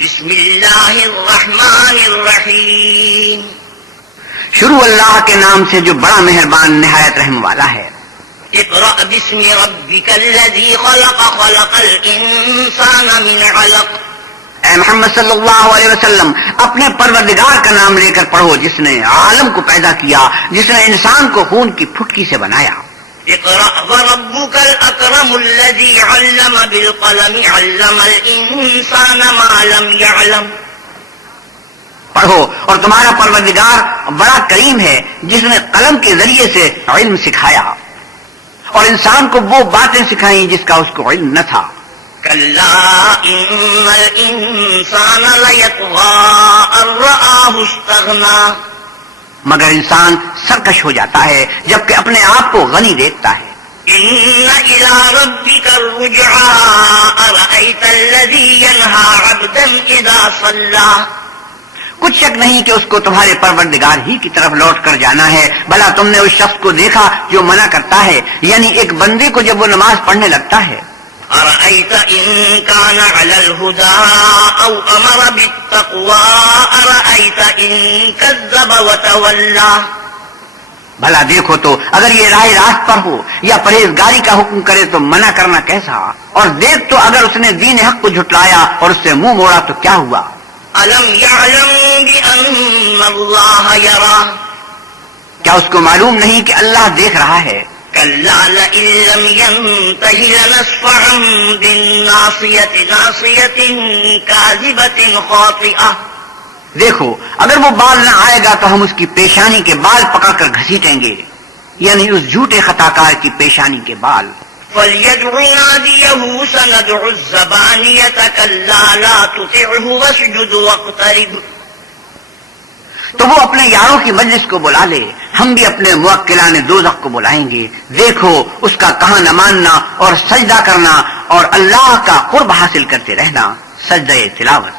بسم اللہ الرحمن الرحیم. شروع اللہ کے نام سے جو بڑا مہربان نہایت رحم والا ہے. اقرأ باسم ربک الذی خلق خلق الانسان من علق. اے محمد صلی اللہ علیہ وسلم اپنے پروردگار کا نام لے کر پڑھو جس نے عالم کو پیدا کیا، جس نے انسان کو خون کی پھٹکی سے بنایا. اقرأ وربک الاکرم الذی علم بالقلم علم الانسان ما لم يعلم. پڑھو اور تمہارا پروردگار بڑا کریم ہے جس نے قلم کے ذریعے سے علم سکھایا اور انسان کو وہ باتیں سکھائیں جس کا اس کو علم نہ تھا. کلا ان الانسان لیطغی ان رآہ استغنی. مگر انسان سرکش ہو جاتا ہے جبکہ اپنے آپ کو غنی دیکھتا ہے. ان الی ربک الرجعی ارأیت الذی ینہی عبدا اذا صلی. کچھ شک نہیں کہ اس کو تمہارے پروردگار ہی کی طرف لوٹ کر جانا ہے. بھلا تم نے اس شخص کو دیکھا جو منع کرتا ہے، یعنی ایک بندے کو جب وہ نماز پڑھنے لگتا ہے. ارأیت ان کان علی الہدی او امر بالتقوی ارأیت ان کذب وتولی. بھلا دیکھو تو اگر یہ راہ راست پر ہو یا پرہیزگاری کا حکم کرے تو منع کرنا کیسا، اور دیکھ تو اگر اس نے دین حق کو جھٹلایا اور اس سے منہ موڑا تو کیا ہوا. الم یعلم بان اللہ یری. کیا اس کو معلوم نہیں کہ اللہ دیکھ رہا ہے. کلا لئن لم ینتہ لنصفعا بالناصیۃ ناصیۃ کاذبۃ خاطئہ. دیکھو اگر وہ بال نہ آئے گا تو ہم اس کی پیشانی کے بال پکڑ کر گھسیٹیں گے، یعنی اس جھوٹے خطا کار کی پیشانی کے بال. فَلْيَدْعُ نَادِيَهُ سَنَدْعُ الزَّبَانِيَةَ كَلَّا لَا تُطِعْهُ وَاسْجُدْ وَاقْتَرِبْ. تو وہ اپنے یاروں کی مجلس کو بلا لے، ہم بھی اپنے موکلان دوزخ کو بلائیں گے. دیکھو اس کا کہاں نہ ماننا اور سجدہ کرنا اور اللہ کا قرب حاصل کرتے رہنا، سجدہ تلاوت.